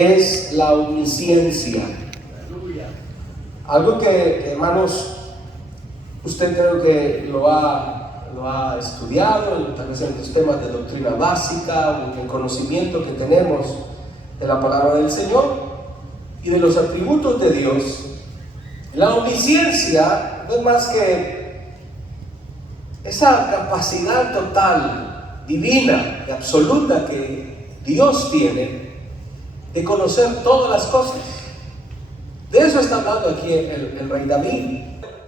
es la omnisciencia. Algo que, hermanos, usted creo que lo ha estudiado, tal vez en los temas de doctrina básica, o en el conocimiento que tenemos de la palabra del Señor y de los atributos de Dios. La omnisciencia no es más que esa capacidad total, divina y absoluta que Dios tiene de conocer todas las cosas. De eso está hablando aquí el rey David,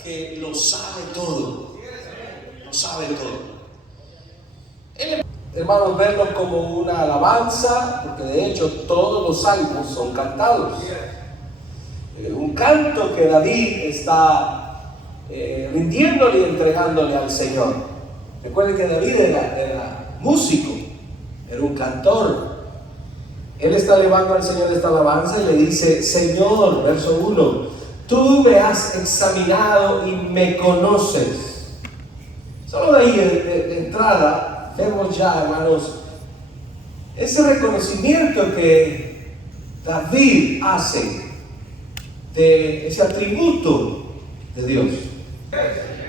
que lo sabe todo, lo sabe todo. Hermanos, verlo como una alabanza, porque de hecho todos los salmos son cantados. Un canto que David está rindiéndole y entregándole al Señor. Recuerden que David era músico, era un cantor. Él está elevando al Señor esta alabanza y le dice: Señor, verso 1, tú me has examinado y me conoces. Solo de ahí de entrada vemos ya, hermanos, ese reconocimiento que David hace de ese atributo de Dios.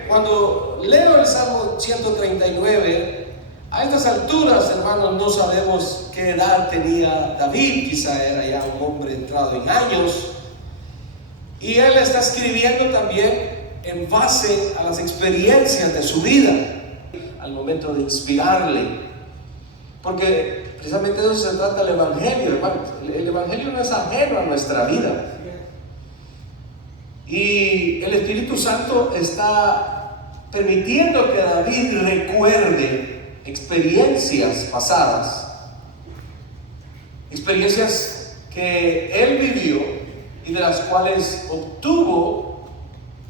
Cuando leo el Salmo 139, a estas alturas, hermanos, no sabemos qué edad tenía David. Quizá era ya un hombre entrado en años, y él está escribiendo también en base a las experiencias de su vida, al momento de inspirarle, porque precisamente de eso se trata el Evangelio, hermanos. El Evangelio no es ajeno a nuestra vida, y el Espíritu Santo está permitiendo que David recuerde experiencias pasadas, experiencias que él vivió y de las cuales obtuvo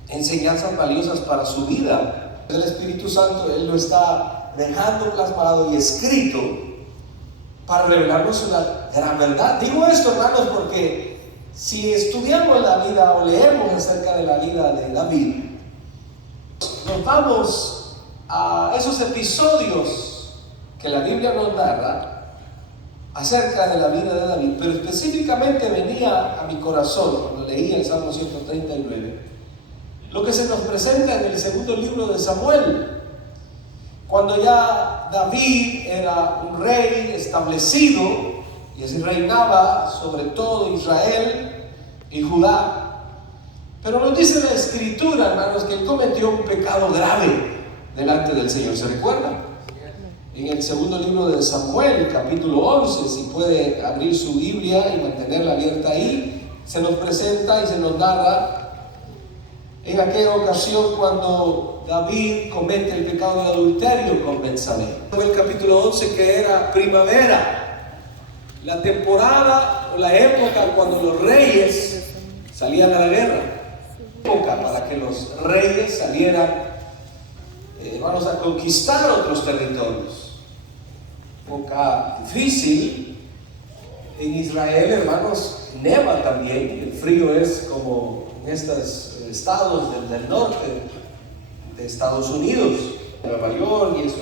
enseñanzas valiosas para su vida. El Espíritu Santo, él lo está dejando plasmado y escrito para revelarnos una gran verdad. Digo esto, hermanos, porque si estudiamos la vida o leemos acerca de la vida de David, nos vamos a esos episodios que la Biblia nos narra acerca de la vida de David, pero específicamente venía a mi corazón cuando leía el Salmo 139 lo que se nos presenta en el segundo libro de Samuel, cuando ya David era un rey establecido y así reinaba sobre todo Israel y Judá. Pero nos dice la Escritura, hermanos, que él cometió un pecado grave delante del Señor. ¿Se recuerda? En el segundo libro de Samuel, capítulo 11, si puede abrir su Biblia y mantenerla abierta ahí, se nos presenta y se nos narra en aquella ocasión cuando David comete el pecado del adulterio con Betsabé. El capítulo 11, que era primavera, la temporada o la época cuando los reyes salían a la guerra, época para que los reyes salieran, hermanos, a conquistar otros territorios. Época difícil. En Israel, hermanos, neva también. El frío es como en estos estados del norte de Estados Unidos, Nueva York, y es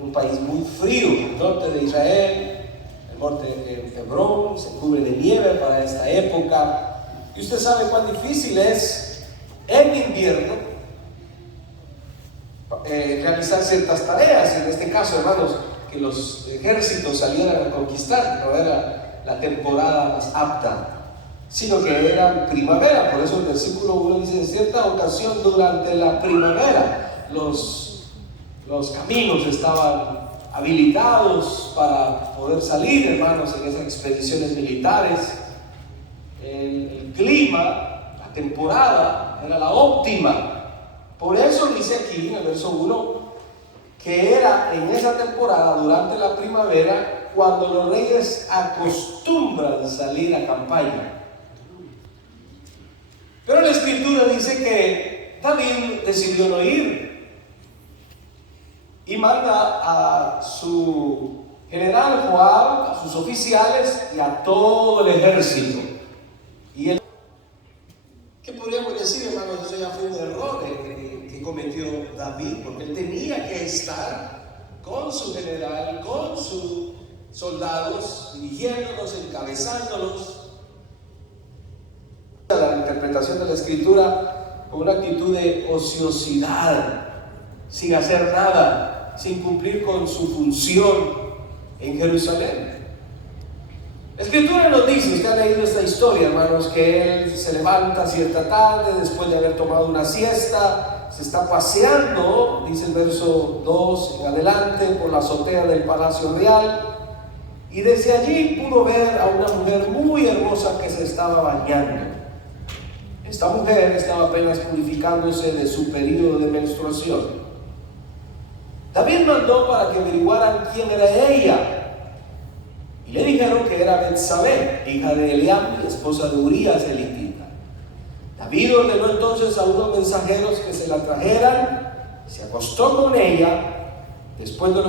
un país muy frío. El norte de Israel, el norte de Hebrón, se cubre de nieve para esta época. Y usted sabe cuán difícil es en invierno realizar ciertas tareas. En este caso, hermanos, que los ejércitos salieran a conquistar, no era la temporada más apta, sino que era primavera. Por eso el versículo 1 dice: en cierta ocasión durante la primavera los caminos estaban habilitados para poder salir, hermanos, en esas expediciones militares. El clima, la temporada era la óptima. Por eso dice aquí en el verso 1 que era en esa temporada, durante la primavera, cuando los reyes acostumbran salir a campaña. Pero la Escritura dice que David decidió no ir y manda a su general Joab, a sus oficiales y a todo el ejército. Y él, ¿qué podríamos decir, hermanos? Eso ya fue un error que cometió David, porque él tenía que estar con su general, con su soldados, dirigiéndolos, encabezándolos. La interpretación de la Escritura con una actitud de ociosidad, sin hacer nada, sin cumplir con su función en Jerusalén. La Escritura nos dice, usted ha leído esta historia, hermanos, que él se levanta cierta tarde después de haber tomado una siesta, se está paseando, dice el verso 2 en adelante, por la azotea del Palacio Real, y desde allí pudo ver a una mujer muy hermosa que se estaba bañando. Esta mujer estaba apenas purificándose de su periodo de menstruación. David mandó para que averiguaran quién era ella. Y le dijeron que era Betsabé, hija de Eliam, esposa de Urías el hitita. David ordenó entonces a unos mensajeros que se la trajeran, se acostó con ella, después de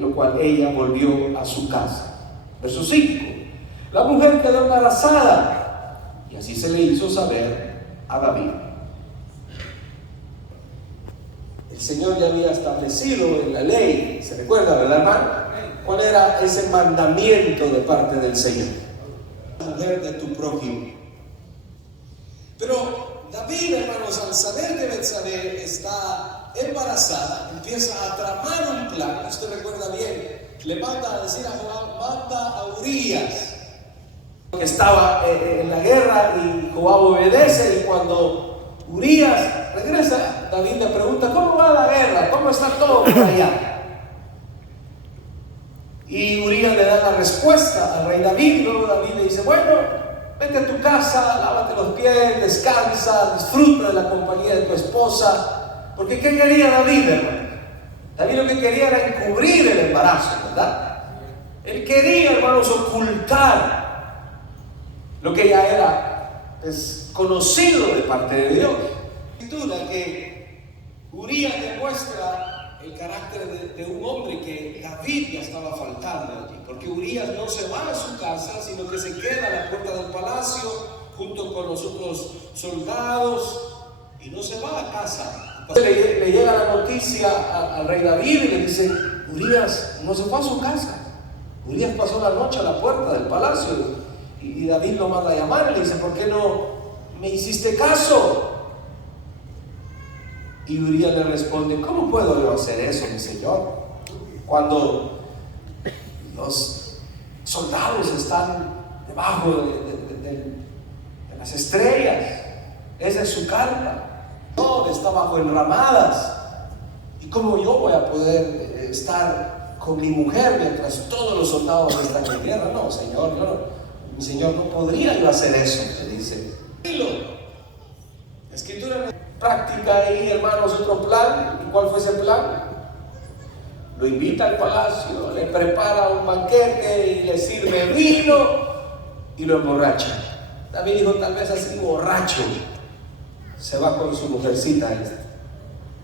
lo cual ella volvió a su casa. Verso 5. La mujer quedó embarazada y así se le hizo saber a David. El Señor ya había establecido en la ley, se recuerda, ¿verdad, hermano? ¿Cuál era ese mandamiento de parte del Señor? La mujer de tu prójimo. Pero David, hermanos, al saber que Betsabé está embarazada, empieza a tramar un plan. Usted recuerda bien, le manda a decir a Joab, manda a Urías, que estaba en la guerra, y Joab obedece. Y cuando Urías regresa, David le pregunta, ¿cómo va la guerra? ¿Cómo está todo por allá? Y Urías le da la respuesta al rey David, y luego David le dice, bueno, vete a tu casa, lávate los pies, descansa, disfruta de la compañía de tu esposa. Porque ¿qué quería David, hermano? David lo que quería era encubrir el embarazo, ¿verdad? Él quería, hermanos, ocultar lo que ya era conocido de parte de Dios. Sin duda que Urías demuestra el carácter de un hombre que David ya estaba faltando allí, porque Urías no se va a su casa, sino que se queda a la puerta del palacio junto con los otros soldados y no se va a casa. Le llega la noticia al rey David y le dice, Urías no se fue a su casa, Urías pasó la noche a la puerta del palacio. Y David lo manda a llamar y le dice, ¿por qué no me hiciste caso? Y Urías le responde, ¿cómo puedo yo hacer eso, mi señor? Cuando los soldados están debajo de las estrellas, esa es su carpa, todo está bajo enramadas. ¿Y cómo yo voy a poder estar con mi mujer mientras todos los soldados están en guerra? No, señor, mi señor, no podría yo hacer eso, le dice. La Escritura práctica ahí, hermanos, otro plan. ¿Y cuál fue ese plan? Lo invita al palacio, le prepara un banquete y le sirve vino y lo emborracha. David dijo, tal vez así borracho se va con su mujercita.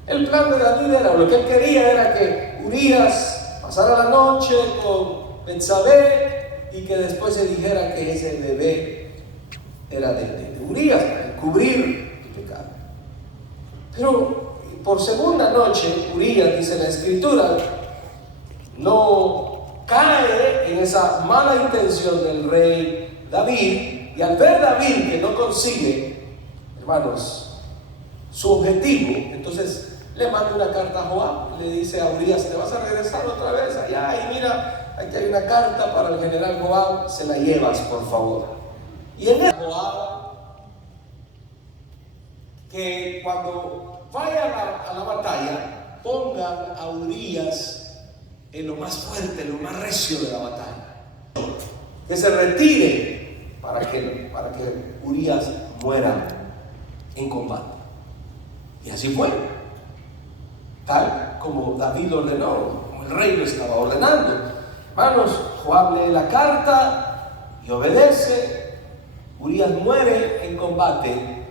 El plan de David era, lo que él quería era que Urías pasara la noche con Betsabé y que después se dijera que ese bebé era de Urías, para cubrir el pecado. Pero por segunda noche, Urías, dice la Escritura, no cae en esa mala intención del rey David, y al ver David que no consigue, hermanos, su objetivo, entonces le manda una carta a Joab, le dice a Urías, te vas a regresar otra vez allá, y mira, aquí hay una carta para el general Joab, se la llevas, por favor. Y en el Joab, que cuando vayan a la batalla, pongan a Urías en lo más fuerte, en lo más recio de la batalla, que se retire para que Urías muera en combate. Y así fue, tal como David ordenó, como el rey lo estaba ordenando. Hermanos, Joab lee la carta y obedece. Urías muere en combate.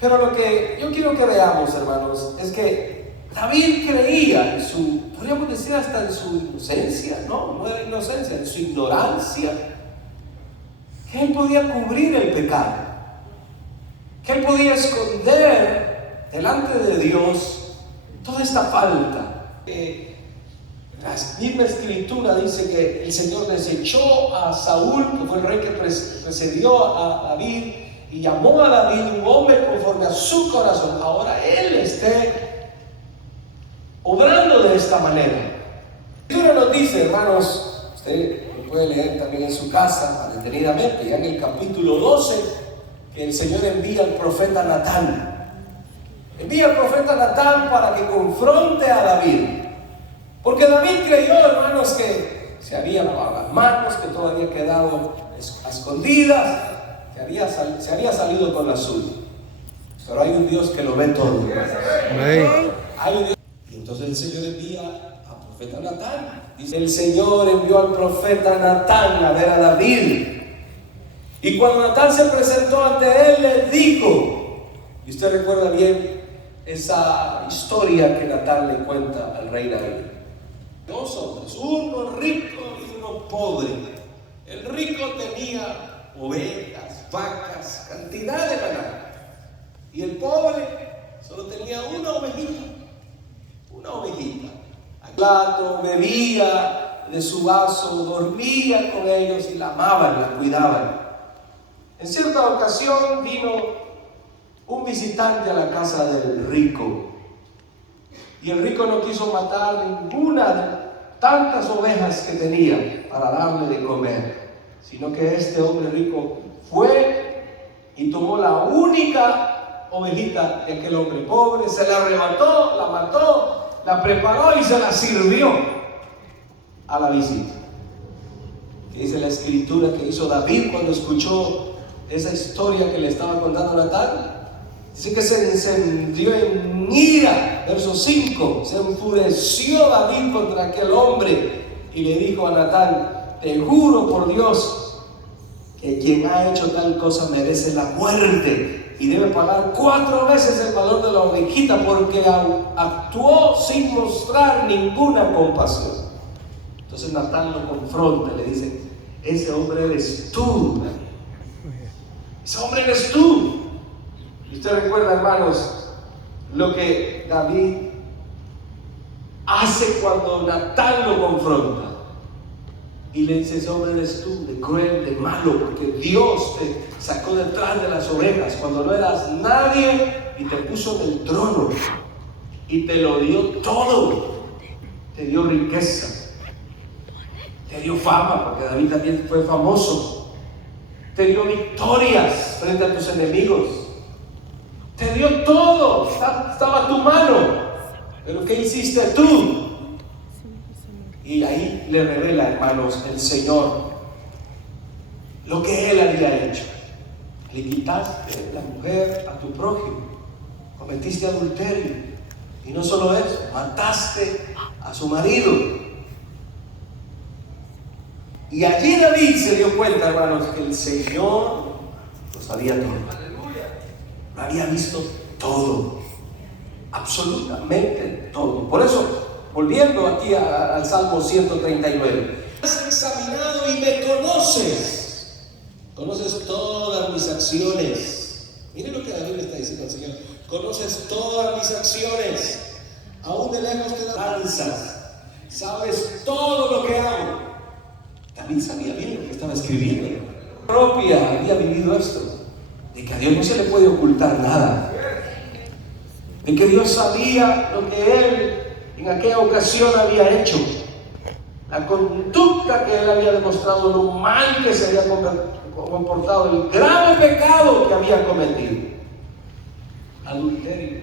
Pero lo que yo quiero que veamos, hermanos, es que David creía en su, podríamos decir hasta en su inocencia, no era inocencia, en su ignorancia, que él podía cubrir el pecado, que él podía esconder delante de Dios toda esta falta. La misma escritura dice que el Señor desechó a Saúl, que fue el rey que precedió a David, y llamó a David un hombre conforme a su corazón. Ahora él esté obrando de esta manera. La escritura nos dice, hermanos, usted lo puede leer también en su casa detenidamente, ya en el capítulo 12, que el Señor envía al profeta Natán. Envía al profeta Natán para que confronte a David. Porque David creyó, hermanos, que se había lavado las manos, que todo había quedado a escondidas, que se había salido con la suya. Pero hay un Dios que lo ve todo. Hay un Dios. Y entonces el Señor envía al profeta Natán. Dice, el Señor envió al profeta Natán a ver a David. Y cuando Natán se presentó ante él, le dijo, y usted recuerda bien esa historia que Natán le cuenta al rey David. Dos hombres, uno rico y uno pobre. El rico tenía ovejas, vacas, cantidad de ganado. Y el pobre solo tenía una ovejita. Una ovejita. Al plato, bebía de su vaso, dormía con ellos y la amaban, la cuidaban. En cierta ocasión vino un visitante a la casa del rico. Y el rico no quiso matar ninguna de tantas ovejas que tenía para darle de comer, sino que este hombre rico fue y tomó la única ovejita de aquel hombre pobre, se la arrebató, la mató, la preparó y se la sirvió a la visita. Dice la escritura que hizo David cuando escuchó esa historia que le estaba contando Natán. Dice que se encendió en ira, verso 5, se enfureció David contra aquel hombre y le dijo a Natán, te juro por Dios que quien ha hecho tal cosa merece la muerte y debe pagar 4 veces el valor de la ovejita porque actuó sin mostrar ninguna compasión. Entonces Natán lo confronta y le dice, ese hombre eres tú, ese hombre eres tú. Y usted recuerda, hermanos, lo que David hace cuando Natán lo confronta y le dice, ese hombre eres tú, de cruel, de malo, porque Dios te sacó detrás de las ovejas cuando no eras nadie y te puso en el trono y te lo dio todo. Te dio riqueza, te dio fama, porque David también fue famoso, te dio victorias frente a tus enemigos, te dio todo, estaba a tu mano, pero ¿qué hiciste tú? Y ahí le revela, hermanos, el Señor lo que Él había hecho. Le quitaste la mujer a tu prójimo, cometiste adulterio, y no solo eso, mataste a su marido. Y allí David se dio cuenta, hermanos, que el Señor lo sabía todo. Lo había visto todo, absolutamente todo. Por eso, volviendo aquí al Salmo 139, has examinado y me conoces, conoces todas mis acciones. Miren lo que David le está diciendo al Señor, conoces todas mis acciones, aún de lejos te lanzas, sabes todo lo que hago. David sabía bien lo que estaba escribiendo, propia había vivido esto, de que a Dios no se le puede ocultar nada, de que Dios sabía lo que Él en aquella ocasión había hecho, la conducta que Él había demostrado, lo mal que se había comportado, el grave pecado que había cometido, adulterio,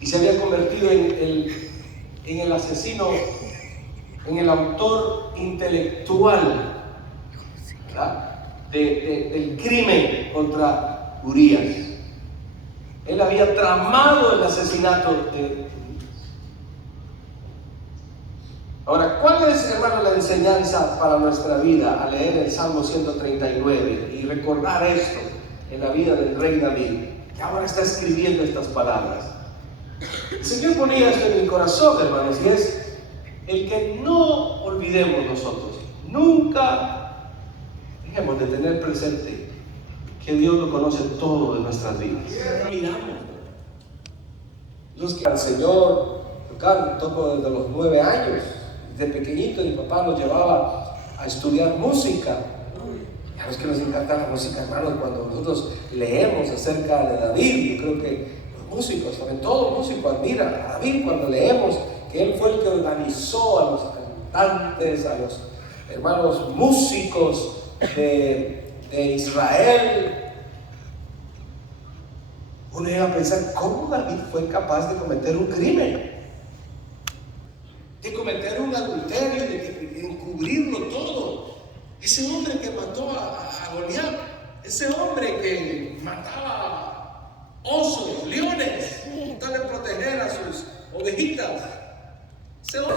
y se había convertido en el asesino, en el autor intelectual, ¿verdad?, del crimen contra Urías. Él había tramado el asesinato de... Ahora, ¿cuál es, hermano, la enseñanza para nuestra vida al leer el Salmo 139 y recordar esto en la vida del rey David, que ahora está escribiendo estas palabras? El Señor ponía esto en mi corazón, hermanos, y es el que no olvidemos nosotros, nunca dejemos de tener presente que Dios lo conoce todo de nuestras vidas. Miramos los que al Señor tocar, toco desde los 9 años. De pequeñito mi papá nos llevaba a estudiar música. Ya ves que nos encanta la música, hermanos, cuando nosotros leemos acerca de David. Yo creo que los músicos, sobre todo músico, admira a David cuando leemos que él fue el que organizó a los cantantes, a los hermanos músicos de Israel. Uno iba a pensar, ¿cómo David fue capaz de cometer un crimen? De cometer un adulterio, de encubrirlo todo. Ese hombre que mató a Goliat, ese hombre que mataba osos, leones, con tal de proteger a sus ovejitas, ese hombre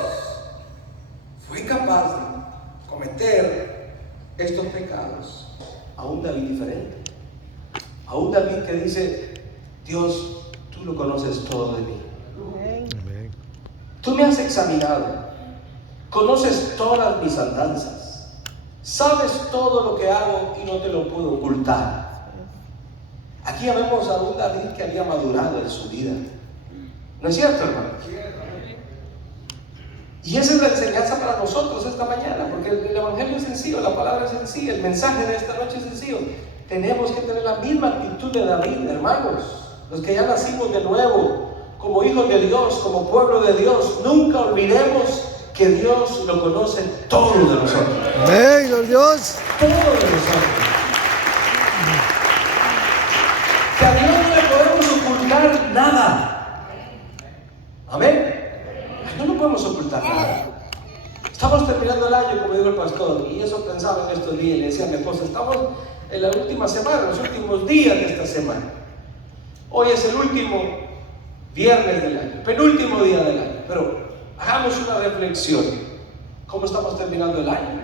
fue capaz de cometer estos pecados. A un David diferente, a un David que dice: Dios, tú lo conoces todo de mí. Amén. Tú me has examinado, conoces todas mis andanzas, sabes todo lo que hago y no te lo puedo ocultar. Aquí ya vemos a un David que había madurado en su vida. ¿No es cierto, hermano? Y esa es la enseñanza para nosotros esta mañana, porque el evangelio es sencillo, la palabra es sencilla, el mensaje de esta noche es sencillo. Tenemos que tener la misma actitud de David, hermanos. Los que ya nacimos de nuevo, como hijos de Dios, como pueblo de Dios, nunca olvidemos que Dios lo conoce todo de nosotros. Amén, Dios. Todo de nosotros. Que a Dios no le podemos ocultar nada. Amén. No lo podemos ocultar nada. Estamos terminando el año, como dijo el pastor, y eso pensaba en estos días. Le decía a mi esposa, estamos en la última semana, los últimos días de esta semana. Hoy es el último viernes del año, penúltimo día del año. Pero hagamos una reflexión. ¿Cómo estamos terminando el año?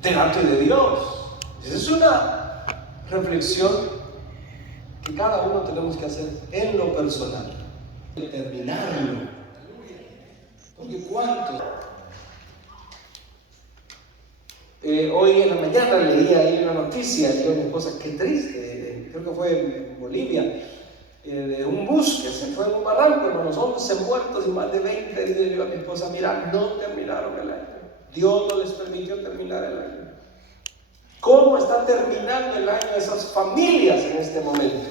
Delante de Dios. Esa es una reflexión que cada uno tenemos que hacer en lo personal. Terminarlo. Porque ¿cuánto? Hoy en la mañana leí ahí una noticia, y una cosa que triste, creo que fue en Bolivia, de un bus que se fue en un barranco, hermanos, 11 muertos y más de 20 heridos. Yo a mi esposa, mira, no terminaron el año. Dios no les permitió terminar el año. ¿Cómo está terminando el año esas familias en este momento?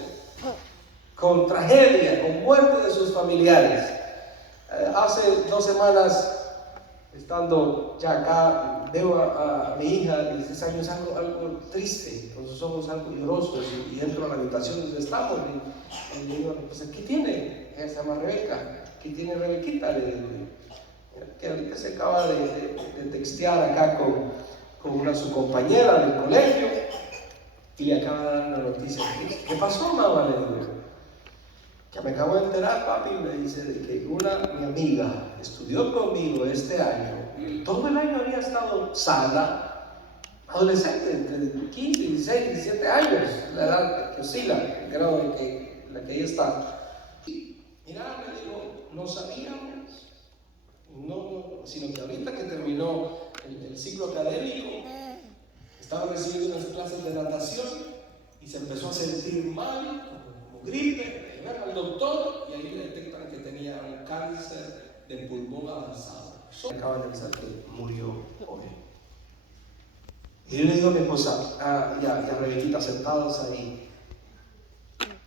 Con tragedia, con muerte de sus familiares. Hace 2 semanas, estando ya acá, veo a mi hija de 16 años algo triste, con sus ojos algo llorosos, y entro a la habitación donde estamos y le digo, pues ¿qué tiene? Ella se llama Rebeca. ¿Qué tiene Rebequita? Que ahorita se acaba de textear acá con su compañera del colegio y le acaba de dar una noticia. ¿Qué pasó, mamá? Le digo. Que me acabo de enterar, papi, me dice de que mi amiga estudió conmigo este año, y todo el año había estado sana, adolescente, entre 15, 16, 17 años, la edad que oscila, el grado en la que ella está. Y mira, me dijo, no sabíamos, sino que ahorita que terminó el ciclo académico, estaba recibiendo unas clases de natación y se empezó a sentir mal, como gripe. Al doctor y ahí le detectan que tenía un cáncer de pulmón avanzado. Acaban de avisar que murió hoy. Y yo le digo a mi esposa, y a Rebequita, sentados ahí,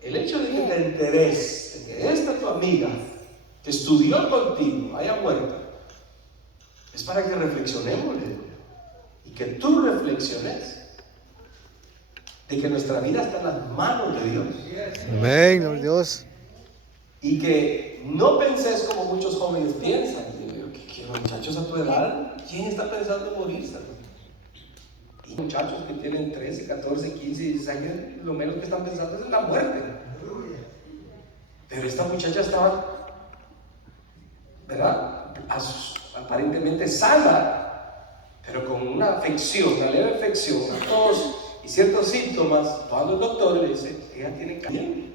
el hecho de que te enteres de que esta tu amiga que estudió contigo haya muerto es para que reflexionemos, y que tú reflexiones de que nuestra vida está en las manos de Dios. Amén, Dios. Y que no penses como muchos jóvenes piensan. Que muchachos a tu edad, ¿quién está pensando en morirse? Y muchachos que tienen 13, 14, 15, 16 años, lo menos que están pensando es en la muerte. Pero esta muchacha estaba, ¿verdad? Aparentemente sana, pero con una afección, una leve afección, una tos y ciertos síntomas. Cuando el doctor le dice, ella tiene cáncer.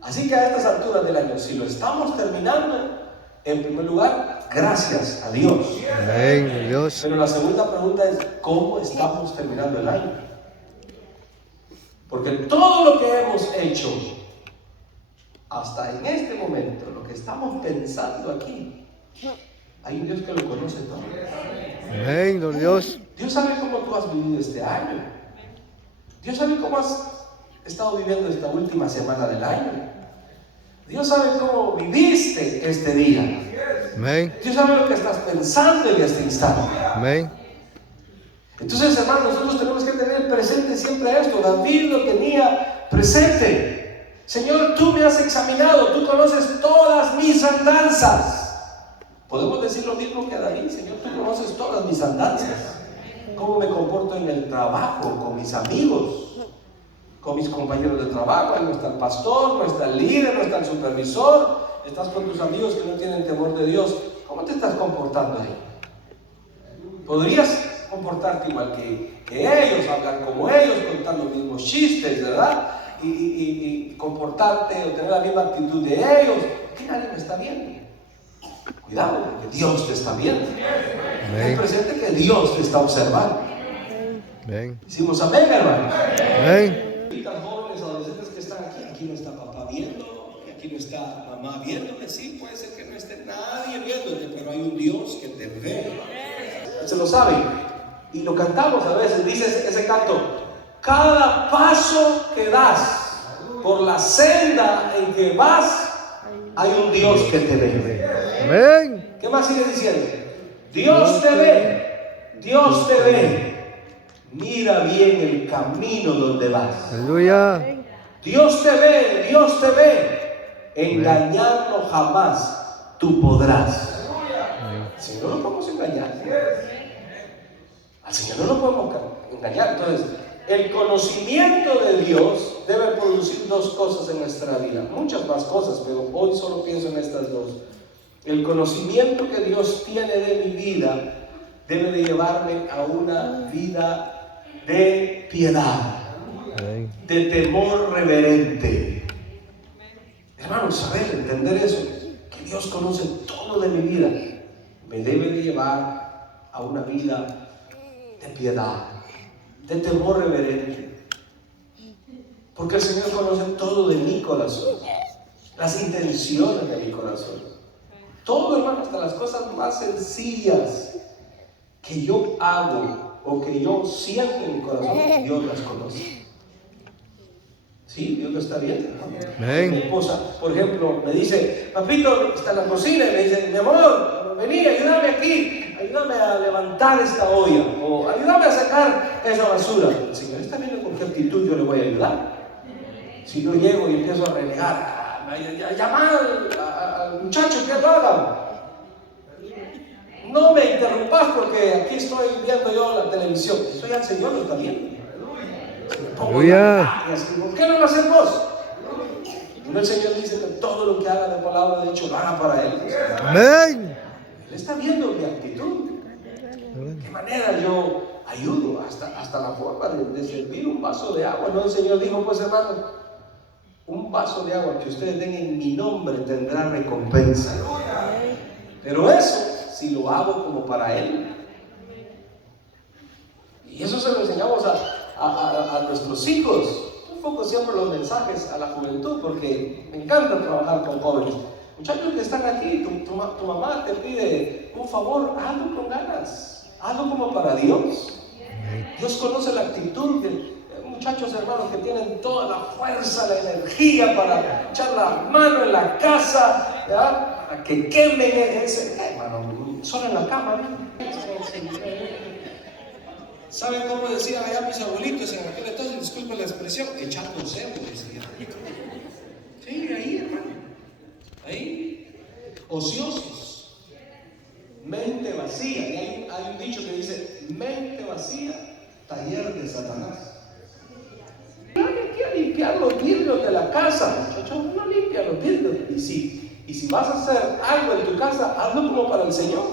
Así que a estas alturas del año, si lo estamos terminando, en primer lugar, gracias a Dios. Amén, Dios. Pero la segunda pregunta es, ¿cómo estamos terminando el año? Porque todo lo que hemos hecho hasta en este momento, lo que estamos pensando aquí, hay un Dios que lo conoce todo. Amén, gloria a Dios. Dios sabe cómo tú has vivido este año. Dios sabe cómo has estado viviendo esta última semana del año. Dios sabe cómo viviste este día. Amén, Dios sabe lo que estás pensando en este instante. amén. Entonces, hermanos, nosotros tenemos que tener presente siempre esto. David lo tenía presente. Señor, tú me has examinado, tú conoces todas mis andanzas. Podemos decir lo mismo que David. Señor, tú conoces todas mis andanzas. Cómo me comporto en el trabajo, con mis amigos, con mis compañeros de trabajo. Ahí no está el pastor, no está el líder, no está el supervisor. Estás con tus amigos que no tienen temor de Dios. ¿Cómo te estás comportando ahí? Podrías comportarte igual que ellos, hablar como ellos, contar los mismos chistes, ¿verdad? Y comportarte o tener la misma actitud de ellos. Que nadie me está viendo. Cuidado, porque Dios te está viendo. Ten presente que Dios te está observando. Amén. Decimos amén, hermano. Amén. Y tan jóvenes, adolescentes que están aquí, aquí no está papá viendo, aquí no está mamá viéndome. Sí, puede ser que no esté nadie viéndote, pero hay un Dios que te ve. Se lo saben. Y lo cantamos a veces, dice ese canto: cada paso que das por la senda en que vas, hay un Dios que te ve. Amén. ¿Qué más sigue diciendo? Dios te ve, Dios te ve. Mira bien el camino donde vas. Aleluya. Dios te ve, Dios te ve. Engañarlo jamás tú podrás. Si no lo podemos engañar. Al Señor no lo podemos engañar. Entonces, el conocimiento de Dios debe producir dos cosas en nuestra vida. Muchas más cosas, pero hoy solo pienso en estas dos. El conocimiento que Dios tiene de mi vida debe de llevarme a una vida de piedad, de temor reverente. Hermanos, saber, entender eso, que Dios conoce todo de mi vida, me debe de llevar a una vida de piedad, de temor reverente. Porque el Señor conoce todo de mi corazón, las intenciones de mi corazón. Todo, hermano, hasta las cosas más sencillas que yo hago o que yo siento en mi corazón, Dios las conoce. Sí, Dios lo está viendo. Amén. Mi esposa, por ejemplo, me dice: papito, está en la cocina, y me dice: mi amor, vení, ayúdame aquí, ayúdame a levantar esta olla, o ayúdame a sacar esa basura. El Señor está viendo con qué actitud yo le voy a ayudar. Si yo llego y empiezo a renegar, a llamar al muchacho que lo haga. No me interrumpas porque aquí estoy viendo yo la televisión. Estoy al Señor, lo está viendo. Aleluya. ¿Por qué no lo haces vos? El Señor dice que todo lo que haga de palabra de hecho lo haga para Él. Amén. Él está viendo mi actitud. De qué manera yo ayudo, hasta la forma de servir un vaso de agua. No, el Señor dijo: pues hermano, un vaso de agua que ustedes den en mi nombre tendrá recompensa. Pero eso, si lo hago como para Él. Y eso se lo enseñamos a nuestros hijos. Enfoco siempre los mensajes a la juventud porque me encanta trabajar con jóvenes. Muchachos que están aquí, tu mamá te pide un favor, hazlo con ganas, hazlo como para Dios. Dios conoce la actitud de muchachos, hermanos, que tienen toda la fuerza, la energía para echar la mano en la casa, ¿verdad? Para que quemen ese, hermano, solo en la cama, ¿no? ¿Saben cómo decían allá mis abuelitos en aquel entonces? Disculpen la expresión, echando cebo, decían. Sí, ahí, hermano. Ahí, ociosos, mente vacía. Y hay un dicho que dice: mente vacía, taller de Satanás. Nadie quiere limpiar los vidrios de la casa, muchachos. No limpia los vidrios. Y si vas a hacer algo en tu casa, hazlo como para el Señor.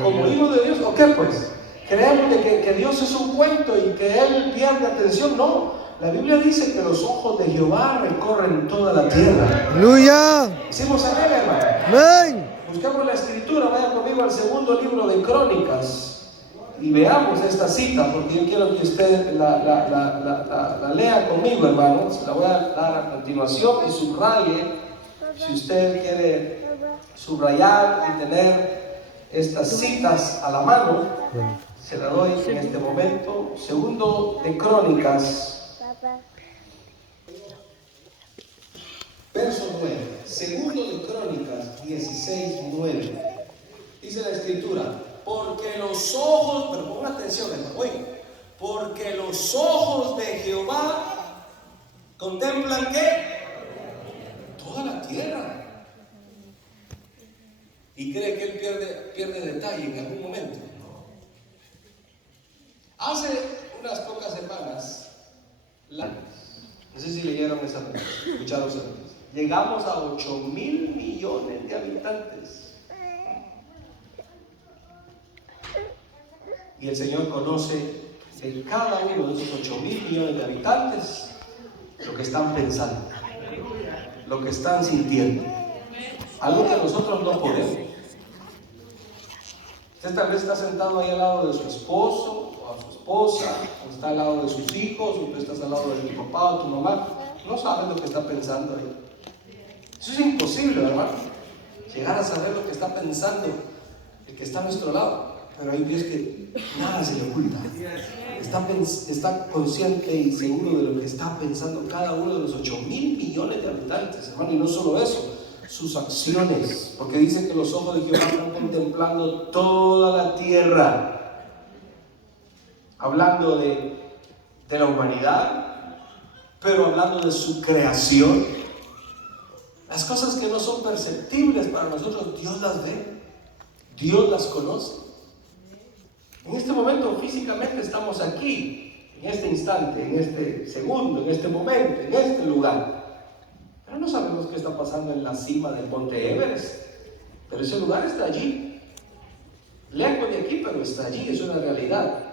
Como hijo de Dios. ¿O qué pues? Creemos que Dios es un cuento y que Él pierde atención. No, la Biblia dice que los ojos de Jehová recorren toda la tierra. Aleluya. Decimos amén, hermano. Amén. Buscamos la escritura, vaya conmigo al segundo libro de Crónicas. y veamos esta cita, porque yo quiero que usted la lea conmigo, hermanos. La voy a dar a continuación y subraye, si usted quiere subrayar y tener estas citas a la mano. Se la doy en este momento. Segundo de Crónicas, verso 9. Segundo de Crónicas 16:9. Dice la Escritura: porque los ojos, pero pongan atención, hermano, oigan, porque los ojos de Jehová contemplan ¿qué? Toda la tierra. ¿Y cree que él pierde detalle en algún momento? Hace unas pocas semanas, no sé si leyeron esa noticia, escucharon esa noticia, llegamos a 8.000 millones de habitantes. Y el Señor conoce de cada uno de esos 8.000 millones de habitantes lo que están pensando, lo que están sintiendo, algo que nosotros no podemos. Usted tal vez está sentado ahí al lado de su esposo o a su esposa, o está al lado de sus hijos, o tú estás al lado de tu papá o tu mamá, no sabes lo que está pensando ahí. Eso es imposible, hermano, llegar a saber lo que está pensando el que está a nuestro lado. Pero hay días que nada se le oculta. Está consciente y seguro de lo que está pensando cada uno de los 8.000 millones de habitantes, hermano. Y no solo eso, sus acciones, porque dice que los ojos de Jehová están contemplando toda la tierra, hablando de la humanidad, pero hablando de su creación. Las cosas que no son perceptibles para nosotros, Dios las ve, Dios las conoce. En este momento físicamente estamos aquí, en este instante, en este segundo, en este momento, en este lugar. Pero no sabemos qué está pasando en la cima del monte Everest. Pero ese lugar está allí. Lejos de aquí, pero está allí, es una realidad.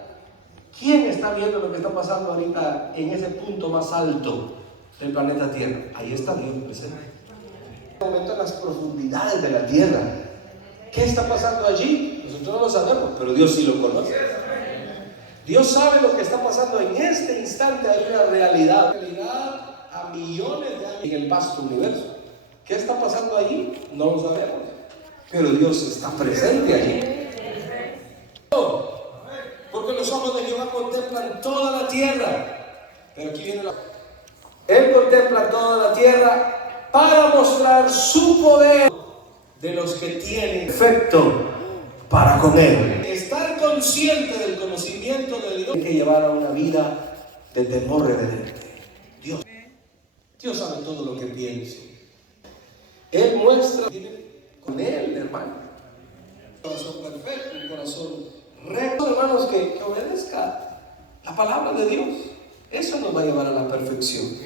¿Quién está viendo lo que está pasando ahorita en ese punto más alto del planeta Tierra? Ahí está Dios presente. En este momento en las profundidades de la Tierra. ¿Qué está pasando allí? Nosotros no lo sabemos, pero Dios sí lo conoce. Dios sabe lo que está pasando en este instante. Hay una realidad a millones de años en el vasto universo. ¿Qué está pasando allí? No lo sabemos, pero Dios está presente allí. Porque los ojos de Jehová contemplan toda la tierra. Pero aquí viene Él contempla toda la tierra para mostrar su poder de los que tienen efecto para con Él. Estar consciente del conocimiento de Dios hay que llevar a una vida de temor reverente. Dios sabe todo lo que pienso. Él muestra con Él, hermano, un corazón perfecto, un corazón recto, hermanos, que obedezca la palabra de Dios. Eso nos va a llevar a la perfección.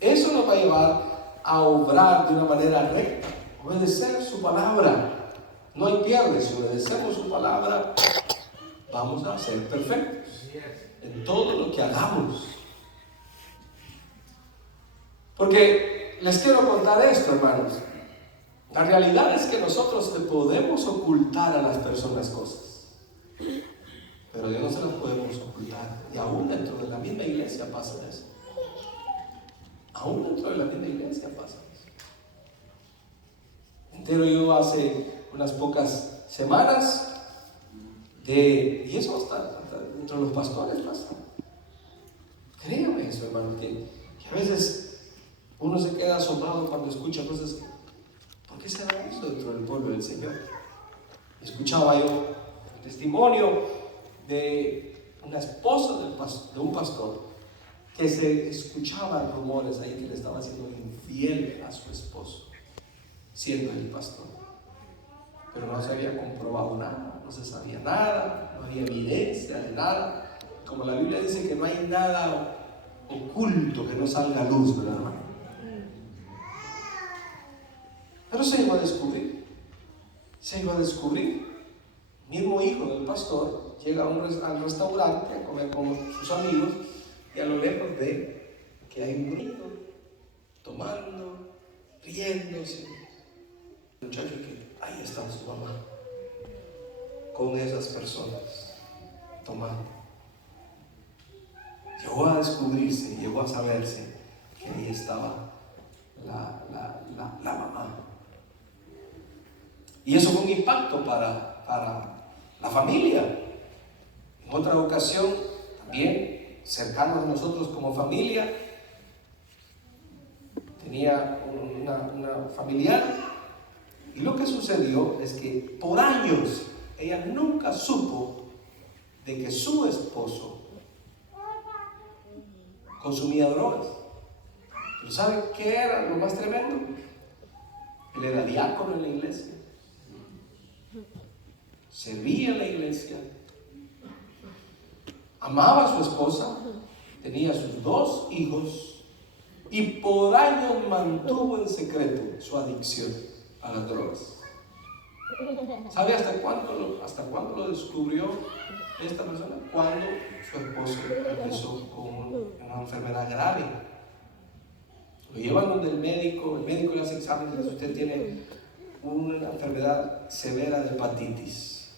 Eso nos va a llevar a obrar de una manera recta. Obedecer su palabra. No hay pierde. Si obedecemos su palabra, vamos a ser perfectos en todo lo que hagamos. Porque les quiero contar esto, hermanos. La realidad es que nosotros le podemos ocultar a las personas cosas, pero Dios no se las podemos ocultar. Y aún dentro de la misma iglesia pasa eso. Aún dentro de la misma iglesia pasa eso. Entero yo hace unas pocas semanas y eso hasta dentro de los pastores pasa. Créame eso, hermano, que a veces uno se queda asombrado cuando escucha cosas. ¿Por qué se da eso dentro del pueblo del Señor? Escuchaba yo el testimonio de una esposa de un pastor que se escuchaban rumores ahí que le estaba haciendo infiel a su esposo, siendo el pastor. Pero no se había comprobado nada, no se sabía nada, no había evidencia de nada. Como la Biblia dice que no hay nada oculto que no salga a luz, ¿verdad, hermano? Pero se iba a descubrir. Mismo hijo del pastor llega al restaurante a comer con sus amigos y a lo lejos ve que hay un niño tomando, riéndose. El muchacho que ahí está su mamá con esas personas. tomado. Llegó a descubrirse, llegó a saberse que ahí estaba la mamá. Y eso fue un impacto para la familia. En otra ocasión, también cercanos a nosotros como familia, tenía una familiar, y lo que sucedió es que por años ella nunca supo de que su esposo consumía drogas. ¿Pero saben qué era lo más tremendo? Él era diácono en la iglesia, servía en la iglesia, amaba a su esposa, tenía sus 2 hijos y por años mantuvo en secreto su adicción a las drogas. ¿Sabe hasta cuándo lo descubrió esta persona? Cuando su esposo empezó con una enfermedad grave. Lo llevan donde el médico le hace exámenes y dice: usted tiene una enfermedad severa de hepatitis.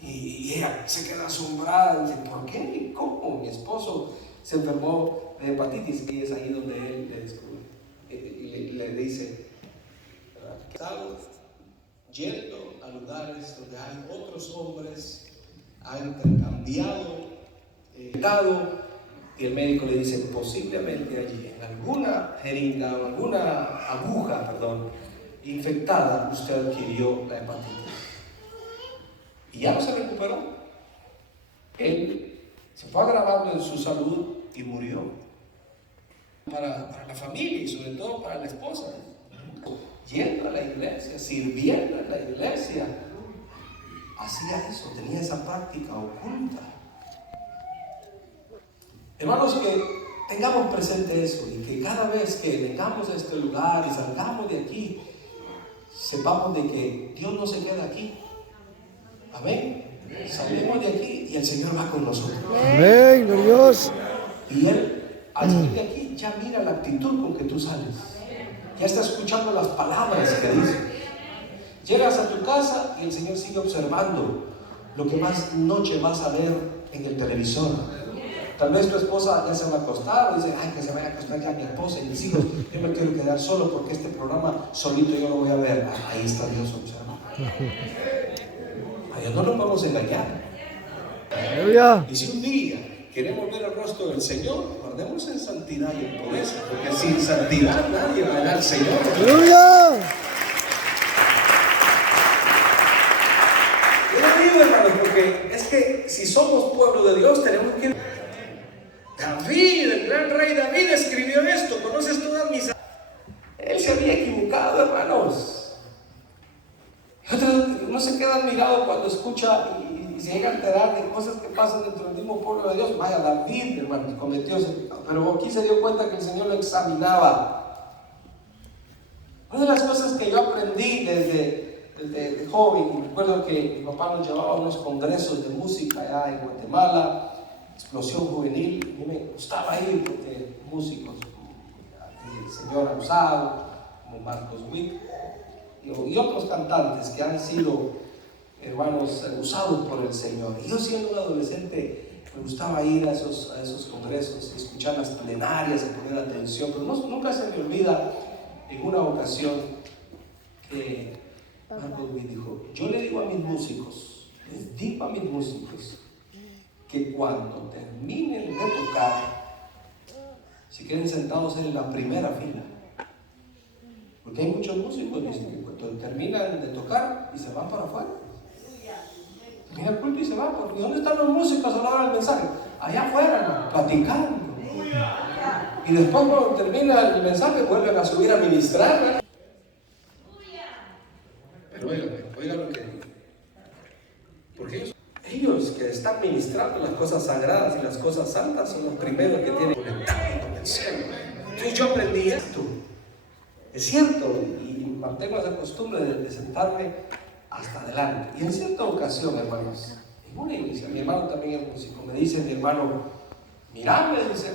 Y ella se queda asombrada, dice: ¿por qué? ¿Cómo? Mi esposo se enfermó de hepatitis. Y es ahí donde él le descubre. Le dice: he estado yendo a lugares donde hay otros hombres, ha intercambiado estado. Y el médico le dice: posiblemente allí, en alguna jeringa o alguna aguja, infectada, usted adquirió la hepatitis. Y ya no se recuperó. Él se fue agravando en su salud y murió. Para la familia y sobre todo para la esposa, yendo a la iglesia, sirviendo en la iglesia, hacía eso, tenía esa práctica oculta. Hermanos, que tengamos presente eso y que cada vez que vengamos a este lugar y salgamos de aquí, sepamos de que Dios no se queda aquí. Amén. Salimos de aquí y el Señor va con nosotros. Amén, Dios. Y Él, al salir de aquí, ya mira la actitud con que tú sales. Ya está escuchando las palabras que dices. Llegas a tu casa y el Señor sigue observando lo que más noche vas a ver en el televisor. Tal vez tu esposa ya se va a acostar, o dice: ay, que se vaya a acostar ya mi esposa y mis hijos, yo me quiero quedar solo porque este programa solito yo lo voy a ver. Ahí está Dios observando. A Dios no lo podemos engañar. Aleluya. Y si un día queremos ver el rostro del Señor, guardemos en santidad y en pureza, porque sin santidad nadie va a ver al Señor. Aleluya. Yo lo digo, hermanos, porque es que si somos pueblo de Dios tenemos que... David, el gran rey David, escribió esto. ¿Conoces todas mis... Él se había equivocado, hermanos. Uno se queda admirado cuando escucha y se llega a enterar de cosas que pasan dentro del mismo pueblo de Dios. Vaya, David, hermanos, cometió ese pecado, pero aquí se dio cuenta que el Señor lo examinaba. Una de las cosas que yo aprendí desde joven, y recuerdo que mi papá nos llevaba a unos congresos de música allá en Guatemala, Explosión Juvenil. A mí me gustaba ir porque músicos como el señor Abusado, como Marcos Wick y otros cantantes que han sido, hermanos, usados por el Señor. Y yo, siendo un adolescente, me gustaba ir a esos congresos y escuchar las plenarias y poner atención, pero nunca se me olvida en una ocasión que Marcos Wick dijo: yo le digo a mis músicos, les digo a mis músicos, que cuando terminen de tocar, se queden sentados en la primera fila. Porque hay muchos músicos que dicen que cuando terminan de tocar y se van para afuera. Termina el culto y se van. ¿Y dónde están los músicos a la hora del mensaje? Allá afuera, hermano, platicando. Y después, cuando termina el mensaje, vuelven a subir a ministrar, ¿verdad? Pero oigan lo que digo. Porque ellos que están ministrando las cosas sagradas y las cosas santas son los primeros que tienen conectado con el cielo. Entonces yo aprendí esto. Es cierto, y mantengo esa costumbre de sentarme hasta adelante. Y en cierta ocasión, hermanos, en una iglesia, mi hermano también es músico, me dice mi hermano: mira, me dice,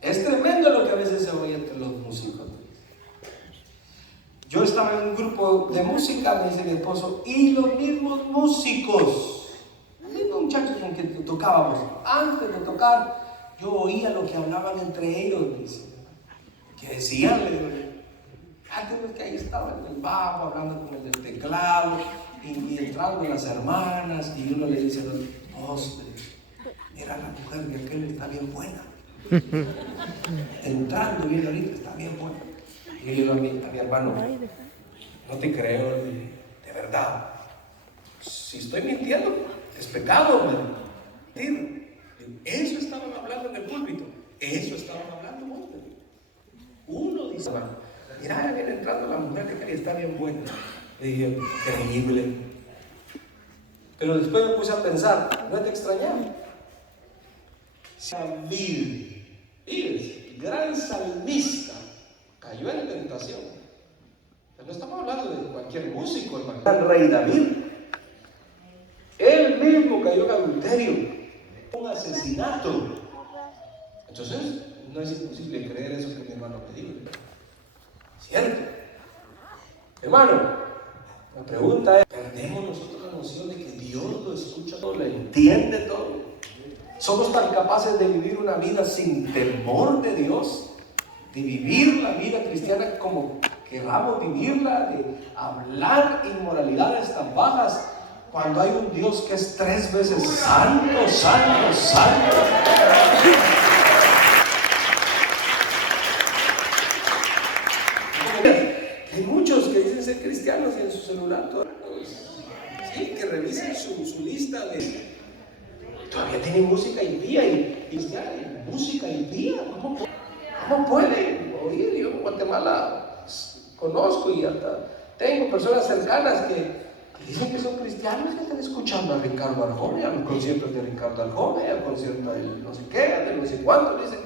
es tremendo lo que a veces se oye entre los músicos. Yo estaba en un grupo de música, me dice mi esposo, y los mismos músicos tocábamos. Antes de tocar, yo oía lo que hablaban entre ellos, dice. Que decían, antes que ahí estaba en el bajo, hablando con el del teclado, y entrando las hermanas, y uno le dice, mira la mujer de aquel está bien buena. Entrando bien ahorita, está bien buena. Y yo le digo a mi hermano, no te creo, de verdad. Si estoy mintiendo, es pecado, hermano. Eso estaban hablando en el púlpito. Eso estaban hablando vos. Uno dice, mira, viene entrando la mujer que está bien buena. Le dije, increíble. Pero después me puse a pensar, no te extrañaba. David, gran salmista, cayó en tentación. No estamos hablando de cualquier músico, hermano. El rey David, él mismo cayó en adulterio, un asesinato. Entonces, no es imposible creer eso que mi hermano me dijo. ¿Cierto? Hermano, la pregunta es, ¿perdemos nosotros la noción de que Dios lo escucha todo, lo entiende todo? ¿Somos tan capaces de vivir una vida sin temor de Dios? De vivir la vida cristiana como queramos vivirla, de hablar inmoralidades tan bajas, cuando hay un Dios que es 3 veces santo, santo, santo. Hay muchos que dicen ser cristianos y en su celular sí, que revisen su lista de... Todavía tienen música impía y cristiana, y música impía. ¿Cómo pueden oír? Yo en Guatemala conozco y hasta tengo personas cercanas que dicen que son cristianos y están escuchando a Ricardo Arjona, a los conciertos de Ricardo Arjona, al concierto de no sé qué, de no sé cuánto. Dicen,